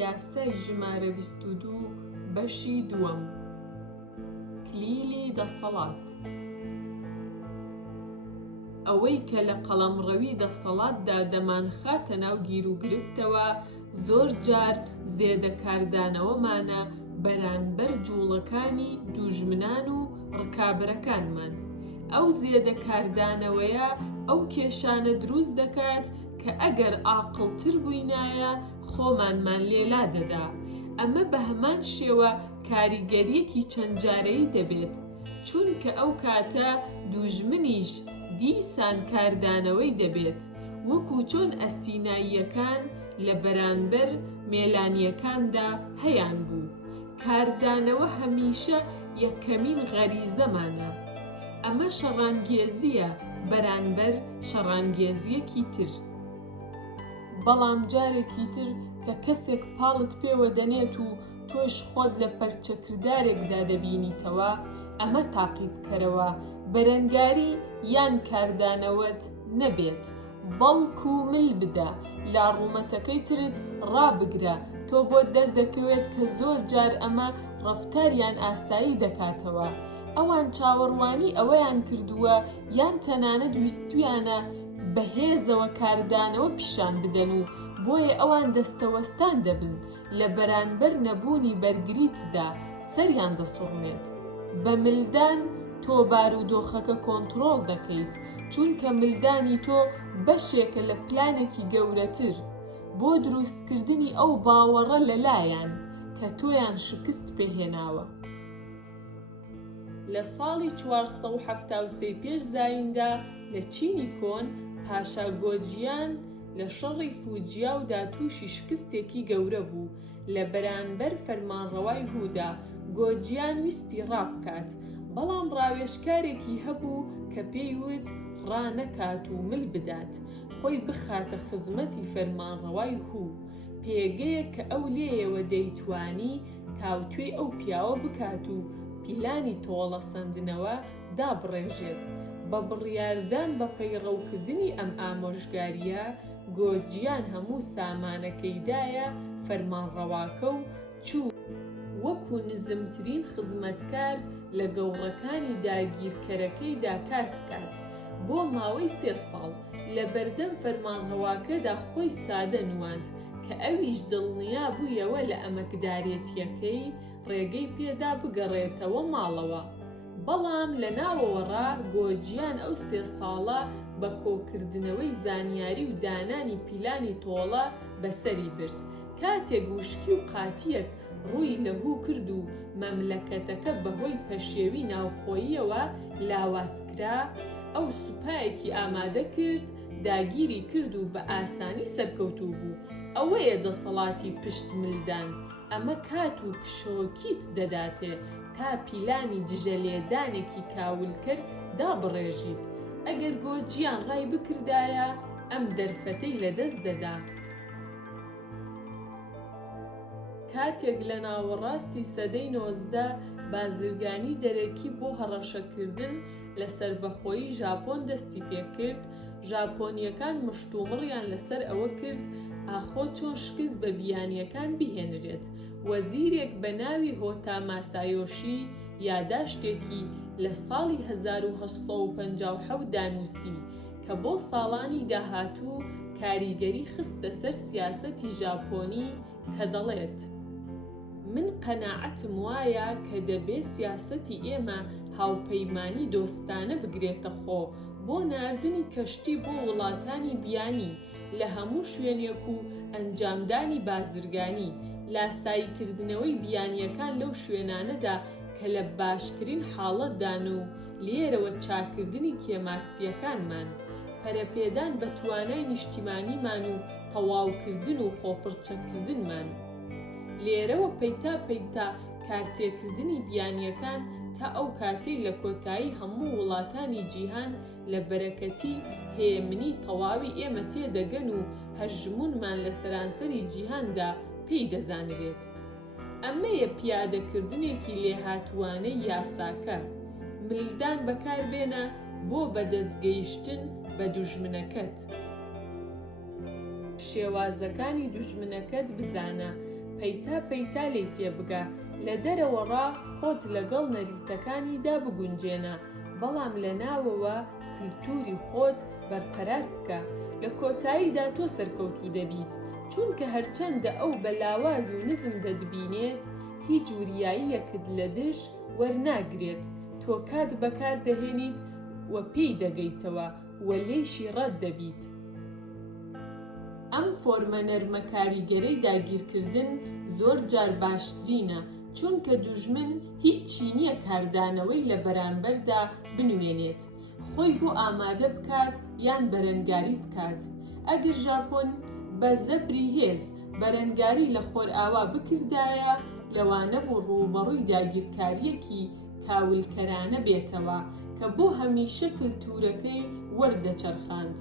یاسای ژمارە 22 بەشی دووەم. کلیلی دەسەڵات. ئەوەی کە لە قەڵەمڕەوی دەسەڵاتدا دەمانخاتە ناو گیر و گرفتەوە زۆر جار زێدەکاردانەوەمانە بەرامبەر جوڵەکانی دوژمنان و ڕکابەرەکانمان. ئەو زێدەکاردانەوەیە ئەو کێشانە دروست دەکات کە ئەگەر عاقڵتر بووینایە خۆمانمان لێلا دەدا. ئەمە بە هەمان شێوە کاریگەریەکی چەند جارەیی دەبێت، چونکە ئەو کاتە دوژمنیش دیسان کاردانەوەی دەبێت، وەکو چۆن ئەسیناییەکان لە بەرامبەر مێلانیەکاندا هەیان بوو. کاردانەوە هەمیشە یەکەمین غەریزەمانە. ئەمە شەڕانگێزیە بەرامبەر شەڕانگێزیەکی تر. بەڵام جارێکی تر کە کەسێک پاڵت پێوە دەنێت و تۆش خۆت لە پەرچەکردارێکدا دەبینیتەوە، ئەمە تاقی بکەرەوە بەرەنگاری یان کاردانەوەت نەبێت، بەڵکو مل بدە، لا ڕوومەتەکەی ترت ڕابگرە. تۆ بۆ دەردەکەوێت کە زۆر جار ئەمە ڕەفتاریان ئاسایی دەکاتەوە. ئەوان چاوەڕوانی ئەوەیان کردووە یان تەنانەت ویستویانە بەهێزەوە کاردانەوە پیشان بدەن و بۆیە ئەوان دەستەوەستان دەبن لە بەرامبەر نەبوونی بەرگریتدا سەریان دەسوڕمێت. بە ملدان تۆ بارودۆخەکە کۆنتڕۆڵ دەکەیت، چونکە ملدانی تۆ بەشێکە لە پلانێکی گەورەتر بۆ دروستکردنی ئەو باوەڕە لەلایەن کە تۆیان شکست پێهێناوە. لە ساڵی 473 پێش زایندا لە چینی کۆن پاشا گۆجیان لە شەڕی فوجیاودا تووشی شکستێکی گەورە بوو. لە بەرامبەر فەرمانڕەوای هودا گۆجیان ویستی ڕابکات، بەڵام ڕاوێژکارێکی هەبوو کە پێی وت ڕانەکات و مل بدات، خۆی بخاتە خزمەتی فەرمانڕەوای هو. پێگەیە کە ئەو لێیەوە دەیتوانی تاوتوێی ئەو پیاوە بکات و پیلانی تۆڵە سەندنەوە دابڕێژێت. بە بڕیاردان بە پەیڕەوکردنی ئەم ئامۆژگاریە گۆجیان هەموو سامانەکەیدایە فەرمانڕەواکە و چوو وەکو نزمترین خزمەتکار لە گەوڕەکانی داگیرکەرەکەیدا کار بکات. بۆ ماوەی 3 ساڵ لە بەردەم فەرمانڕەواکەدا خۆی سادە نواند کە ئەویش دڵنیا بوویەوە لە ئەمەکدارێتیەکەی ڕێگەی پێدا بگەڕێتەوە ماڵەوە. بەڵام لە ناوەوەڕا گۆجیان ئەو 3 ساڵە بە کۆکردنەوەی زانیاری و دانانی پیلانی تۆڵە بەسەری برد. کاتێک وشکی و قاتیەک ڕووی لەهوو کرد و مەملەکەتەکە بەهۆی پەشێوی ناوخۆییەوە لاوازکرا، ئەو سوپایەکی ئامادە کرد، داگیری کرد و بە ئاسانی سەرکەوتوو بوو. ئەوەیە دەسەڵاتی پشت ملدان. ئەمە کات و کشۆکیت دەداتێ تا پیلانی دژەلێدانێکی کاولکەر دابڕێژیت. ئەگەر گۆجیان ڕای بکردایە ئەم دەرفەتەی لەدەست دەدا. کاتێک لە ناوەڕاستی سەدەی 19 بازرگانی دەرەکی بۆ هەڕەشەکردن لە سەربەخۆیی ژاپۆن دەستی پێکرد، ژاپۆنیەکان مشتومڕیان لەسەر ئەوە کرد ئاخۆ چۆن شکست بە بیانیەکان بهێنرێت. وەزیرێک بە ناوی هۆتا ماسایۆشی یاداشتێکی لە ساڵی 1857 دانووسی کە بۆ ساڵانی داهاتوو کاریگەری خستە سەر سیاسەتی ژاپۆنی کە دەڵێت: من قەناعەتم وایە کە دەبێ سیاسەتی ئێمە هاوپەیمانی دۆستانە بگرێتە خۆ بۆ ناردنی کەشتی بۆ وڵاتانی بیانی لە هەموو شوێنێک و ئەنجامدانی بازرگانی، لاساییکردنەوەی بیانیەکان لەو شوێنانەدا کە لە باشترین حاڵەتدان و لێرەوە چاکردنی کێماستیەکانمان، پەرەپێدان بە توانای نیشتیمانیمان و تەواوکردن و خۆپڕچەکردنمان. لێرەوە پەیتا پەیتا کارتێکردنی بیانیەکان تا ئەو کاتەی لە کۆتایی هەموو وڵاتانی جیهان لە بەرەکەتی هێمنی تەواوی ئێمە تێدەگەن و هەژمونمان لە سەرانسەری جیهاندا پێی دەزانرێت. ئەمەیە پیادەکردنێکی لێهاتوانەی یاساکە. ملدان بەکاربێنە بۆ بەدەستگەیشتن بە دوژمنەکەت. شێوازەکانی دوژمنەکەت بزانە، پەیتا پەیتا لێی تێبگە، لە دەرەوەڕا خۆت لەگەڵ نەریتەکانیدا بگونجێنە، بەڵام لە ناوەوە کللتوری خۆت بەرقەرار بکە. لە کۆتاییدا تۆ سەرکەوتوو دەبیت، چونکە هەرچەندە ئەو بە لاواز و نزم دەدبینێت، هیچ وریاییەکت لە دژ وەرناگرێت. تۆ کات بەکار دەهێنیت و پێی دەگەیتەوە و لێیشی ڕەت دەبیت. ئەم فۆرمە نەرمە کاریگەرەی داگیرکردن زۆر جار باشترینە، چونکە دوژمن هیچی نییە کاردانەوەی لە بەرامبەردا بنوێنێت، خۆی بۆ ئامادە بکات یان بەرەنگاری بکات. ئەگەر ژاپۆن بە زەبری هێز بەرەنگاری لە خۆرئاوا بکردایە، لەوانە بۆ ڕووبەڕووی داگیرکاریەکی کاولکەرانە بێتەوە کە بۆ هەمیشە کللتورەکەی وەردەچەرخاند.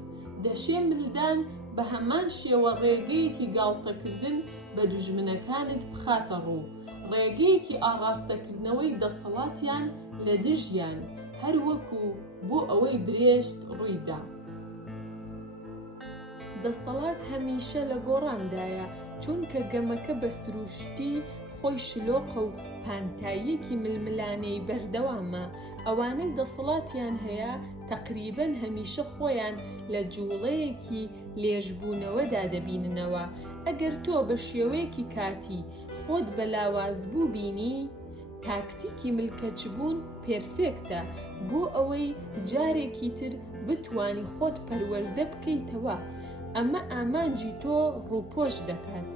دەشێ ملدان بە هەمان شێوە ڕێگەیەکی گاڵتەکردن بە دوژمنەکانت بخاتە ڕوو، ڕێگەیەکی ئاڕاستەکردنەوەی دەسەڵاتیان لە دژیان، هەر وەکو بۆ ئەوەی برێژت ڕوویدا. دەسەڵات هەمیشە لە گۆڕاندایە، چونکە گەمەکە بە سروشتی خۆی شلۆقە و پانتاییەکی ململانەی بەردەوامە. ئەوانەی دەسەڵاتیان هەیە تەقریبەن هەمیشە خۆیان لە جوڵەیەکی لێژبوونەوەدا دەبیننەوە. ئەگەر تۆ بە شێوەیەکی کاتی خۆت بە لاوازبوو بینی، تاکتیکی ملکەچبوون پێرفێکتە بۆ ئەوەی جارێکی تر بتوانی خۆت پەروەردە بکەیتەوە. ئەمە ئامانجی تۆ ڕووپۆش دەکات.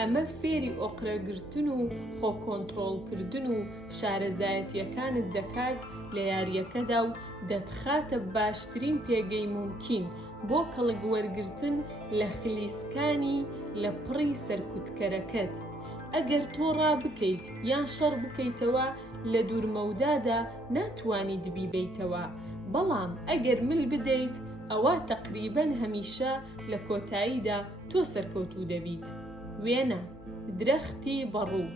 ئەمە فێری ئۆقرەگرتن و خۆکۆنتڕۆڵکردن و شارەزایەتیەکانت دەکات لە یاریەکەدا و دەتخاتە باشترین پێگەی مومکین بۆ کەڵگوەرگرتن لە خلیسکانی لە پڕی سەرکوتکەرەکەت. ئەگەر تۆ ڕابکەیت یان شەڕ بکەیتەوە، لە دوورمەودادا ناتوانیت بیبەیتەوە، بەڵام ئەگەر مل بدەیت، ئەوە تەقریبەن هەمیشە لە کۆتاییدا تۆ سەرکەوتوو دەبیت. وێنە درەختی بەڕوو.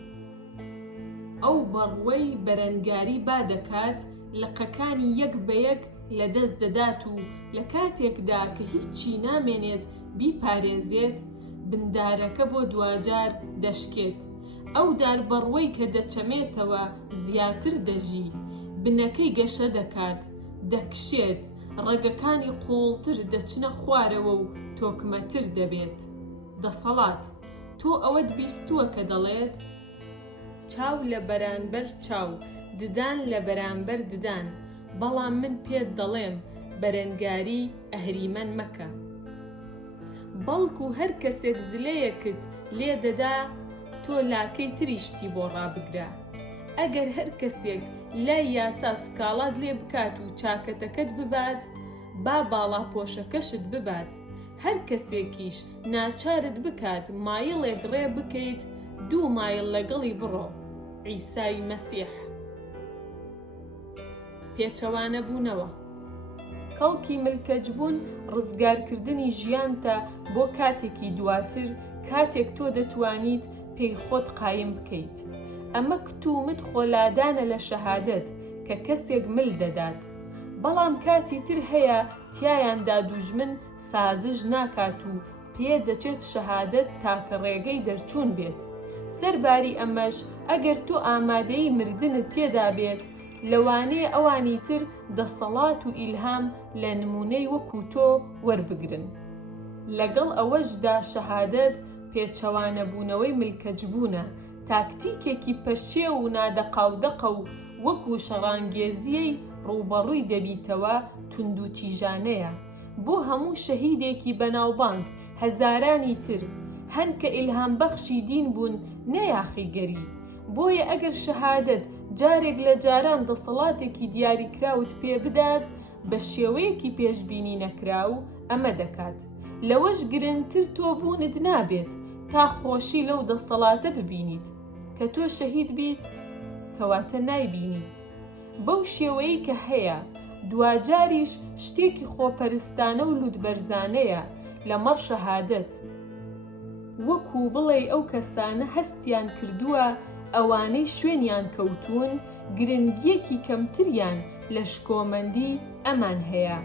ئەو بەڕوەی بەرەنگاری با دەکات، لقەکانی یەک بە یەک لە دەست دەدات و لە کاتێکدا کە هیچی نامێنێت بیپارێزێت، بندارەکە بۆ دوجار دەشکێت. ئەو داربەڕوەی کە دەچەمێتەوە زیاتر دەژی، بنەکەی گەشە دەکات، دەکشێت، ڕێگەکانی قوڵتر دەچنە خوارەوە و تۆکمەتر دەبێت. دەسەڵات تۆ ئەوەت بیستووە کە دەڵێت چاو لە بەرانبەر چاو، ددان لە بەرامبەر ددان، بەڵام من پێت دەڵێم بەرەنگاری ئەهریمەن مەکە. بەڵکو هەر کەسێک زلەیەکت لێ دەدا، تۆ لاکەی تریشتی بۆ ڕابگرە. ئەگەر هەر کەسێک لای یاسا سکاڵات لێ بکات و چاکەتەکەت ببات، با باڵاپۆشەکەشت ببات. هەر کەسێکیش ناچارت بکات مایڵێک ڕێ بکەیت، 2 مایڵ لەگەڵی بڕۆ. عیسای مەسیح. پێچەوانە بوونەوە. خەڵکی ملکەجبوون ڕزگارکردنی ژیانتە بۆ کاتێکی دواتر، کاتێک تۆ دەتوانیت پێی خۆت قایم بکەیت. ئەمە کتومت خۆلادانە لە شەهادەت کە کەسێک مل دەدات، بەڵام کاتی تر هەیە تیایاندا دوژمن سازش ناکات و پێ دەچێت شەهادەت تاکە ڕێگەی دەرچوون بێت. سەرباری ئەمەش ئەگەر تۆ ئامادەی مردنت تێدا بێت، لەوانەیە ئەوانی تر دەسەڵات و ئیلهام لە نمونەی وەکو تۆ وەربگرن. لەگەڵ ئەوەشدا شەهادەت پێچەوانەبوونەوەی ملکەجبوونە، تاکتیکێکی پەشێ و نادەقاودەقە و وەکو شەڕانگێزیەی ڕووبەڕووی دەبیتەوە تونند و تیژانەیە. بۆ هەموو شەهیدێکی بەناوبانگ هەزارانی تر هەن کە ئیلهام بەخشی دین بوون نەیاخیگەری. بۆیە ئەگەر شەهادەت جارێک لە جاران دەسەڵاتێکی دیاریکراوت پێ بدات، بە شێوەیەکی پێشبینی نەکراو ئەمە دەکات. لەوەش گرنگتر تۆ بوونت نابێت تا خۆشی لەو دەسەڵاتە ببینیت. کە تۆ شەهید بیت، کەواتە نایبینیت. بەو شێوەیە کە هەیە، دوجاریش شتێکی خۆپەرستانە و لوودبەرزانەیە لەمەڕ شەهادەت. وەکو بڵێ ئەو کەسانە هەستیان کردووە ئەوانەی شوێنیان کەوتون، گرنگیەکی کەمتریان لە شکۆمەندی ئەمان هەیە.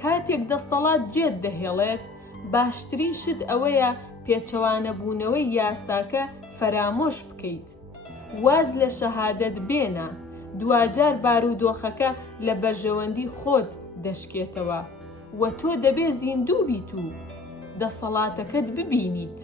کاتێک دەسەڵات جێت دەهێڵێت، باشترین شت ئەوەیە پێچەوانەبوونەوەی یاساکە فەرامۆش بکەیت. واز لە شەهادەت بێنە، دوجار بارودۆخەکە لە بەرژەوەندی خۆت دەشکێتەوە و تۆ دەبێ زیندوو بیت و دەسەڵاتەکەت ببینیت.